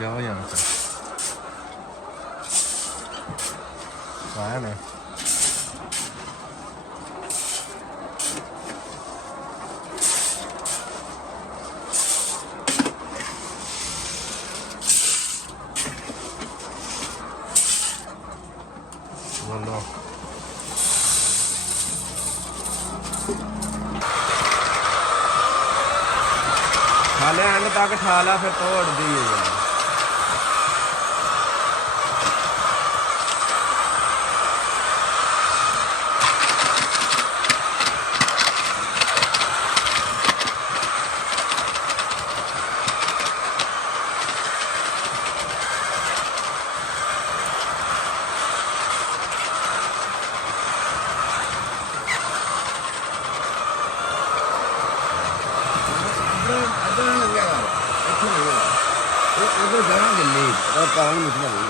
gió dần quá nè. Luôn luôn. थाले and तक थाला फिर तोड़ दिए यार। itu jangan gelit, kalau kawan mesti lagi.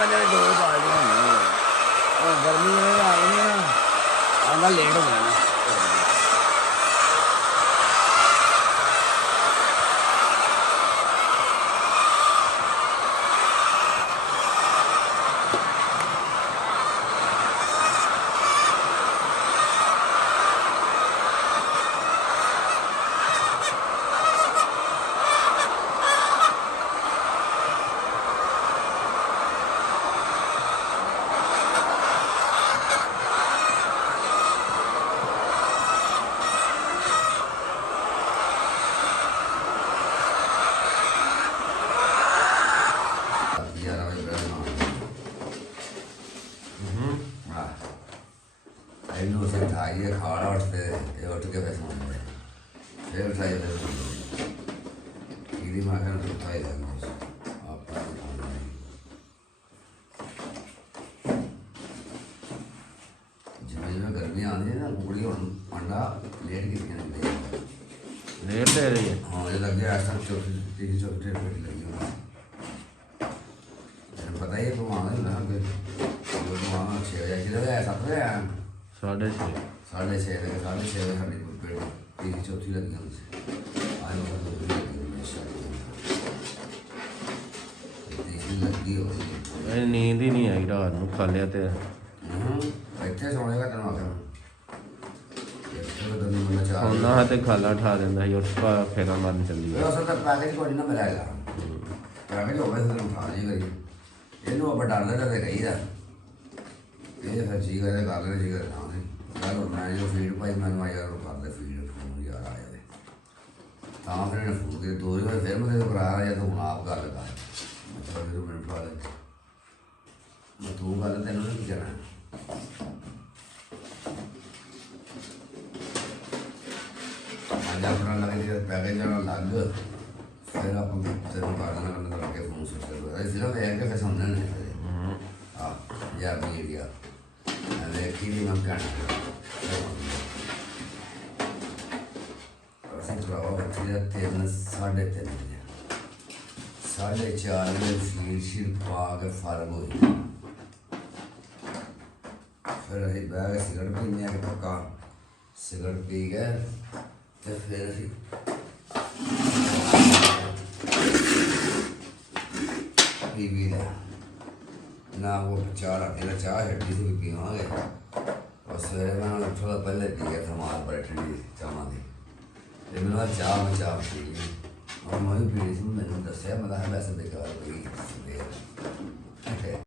ਬੰਦੇ ਨੇ 2 ਬਾਲਟੀਆਂ ਹੋਣੀਆਂ ਉਹ ਗਰਮੀ ਨੇ ਆ ਗਈ ਨਾ ਆਂਦਾ ਲੇਟ ਹੋ ਜਾਣਾ ਇਹਨੂੰ ਅਸੀਂ ਉਠਾਈਏ ਖਾਣਾ ਉੱਠਦੇ ਤੇ ਉੱਠ ਕੇ ਫਿਰ ਸੌਂਦੇ ਫਿਰ ਉਠਾਈਏ ਫਿਰ ਸੌਂਦੇ ਇਹਦੀ ਮਾਂ ਕਹਿੰਦਾ ਉਠਾਈ ਜਾਂਦੇ ਆਪਾਂ ਜਿਵੇਂ ਜਿਵੇਂ ਗਰਮੀ ਆਉਂਦੀ ਹੈ ਨਾ ਕੁੜੀ ਹੁਣ ਅੰਡਾ ਲੇਟ ਕੀਤੀ ਜਾਂਦੀ ਲੇਟ ਦੇ ਰਹੀ ਹੈ ਹਾਂ ਇਹ ਲੱਗੇ ਆਸ ਤੱਕ ਚੌਥੀ ਚੌਥੇ ਰੁਪਏ ਲੱਗੀ ਹੋਣਾ ਤੈਨੂੰ ਪਤਾ ਹੀ ਹੈ ਤੂੰ ਆਉਂਦਾ ਹੁੰਦਾ ਕਿ ਤੂੰ ਆਉਣਾ 6 ਵਜੇ ਕਿਹਦਾ ਆਇਆ 7 ਵਜੇ ਆਇਆ 6:30 6:30 ਵਜੇ 6:30 ਵਜੇ ਸਾਡੀ ਪੇੜ ਤੀਜੀ ਚੌਥੀ ਲੱਗੀ ਹੁੰਦੀ ਸੀ ਆਇਓ ਤਾਂ ਦੋ ਲੱਗੀ ਹਮੇਸ਼ਾ ਤੀਜੀ ਲੱਗੀ ਹੋਈ ਇਹ ਨੀਂਦ ਹੀ ਨਹੀਂ ਆਈ ਰਾਤ ਨੂੰ ਖਾ ਲਿਆ ਤੇ ਇੱਥੇ ਸੌਣੇਗਾ ਤੈਨੂੰ ਆਖਿਆ ਇੱਥੇ ਤਾਂ ਨਹੀਂ ਮੰਨਾ ਚਾਹ ਉਹਨਾਂ ਤੇ ਖਾਲਾ ਠਾ ਦਿੰਦਾ ਸੀ ਉੱਠ ਪਾ ਫੇਰਾ ਮਾਰਨ ਚੱਲੀ ਉਹ ਅਸਲ ਤਾਂ ਪੈਕੇਜ ਕੋਈ ਨਾ ਮਿਲਾਏਗਾ ਪੈਕੇਜ ਹੋਵੇ ਫਿਰ ਉਠਾ ਨਹੀਂ ਕਰੀ ਇਹਨੂੰ ਆਪਾਂ ਡਰ ਲੈਂਦਾ ਤੇ ਕਹੀਦਾ ਇਹ ਫਿਰ ਜੀ ਕਰੇ ਕਰ ਲੈ ਜੀ ਕਰੇ ਨਾ ਨਹੀਂ ਗੱਲ ਮੈਂ ਜੋ ਫੀਡ ਪਾਈ ਮੈਨੂੰ ਆਇਆ ਕਰ ਲੈ ਫੀਡ ਫੋਨ ਯਾਰ ਆ ਜਾਵੇ ਤਾਂ ਫਿਰ ਇਹਨੇ ਫੋਨ ਕੇ 2 ਵਾਰ ਫਿਰ ਮੈਂ ਕਰਾ ਰਿਹਾ ਤੂੰ ਆਪ ਗੱਲ ਕਰ ਮਤਲਬ ਜਦੋਂ ਮੈਨੂੰ ਪਾ ਲੈ ਮੈਂ ਤੂੰ ਗੱਲ ਤੈਨੂੰ ਨਹੀਂ ਕਹਿਣਾ ਅੱਜ ਆਪਣਾ ਲੱਗੇ ਪੈਕੇਜ ਨਾਲ ਲੱਗ ਫਿਰ ਆਪਾਂ ਤੈਨੂੰ ਕਾਰਨਾਂ ਕਰਨ ਕਰਕੇ ਫੋਨ ਸੁੱਟ ਕਰ ਇਹ ਸਿਰਫ ਇਹ ਕਿ ਫਿਰ ਸਮਝਣ ਨਹੀਂ ਆ ਯਾਰ ਵੀ ਗਿਆ ਦੇਖੀ ਨਹੀਂ ਮੈਂ ਕਹਿਣਾ ਅਸੀਂ ਭਰਾਵਾ ਬੱਚੇ ਦਾ 3:30 4:30 ਵਜੇ ਸ਼ੀਰ ਪਾ ਕੇ ਫਾਰਗ ਹੋਈ ਫਿਰ ਅਸੀਂ ਬੈਗ ਸਿਗਰਟ ਪੀਨੇ ਆ ਪੱਕਾ ਸਿਗਰਟ ਪੀ ਗਏ ਤੇ ਫਿਰ ਅਸੀਂ ਵੀ ਨਾ ਉਹ ਚਾਹ ਰਾਤੀ ਚਾਹ ਛੱਡੀ ਸੀ ਵੀ ਪੀਵਾਂਗੇ और सवेरे मैं थोड़ा पहले पी गया था वहाँ पर ठंडी चावा की तो मैंने चाह पी ली और मैं भी पी ली थी मैंने दसिया मैं वैसे बेकार पी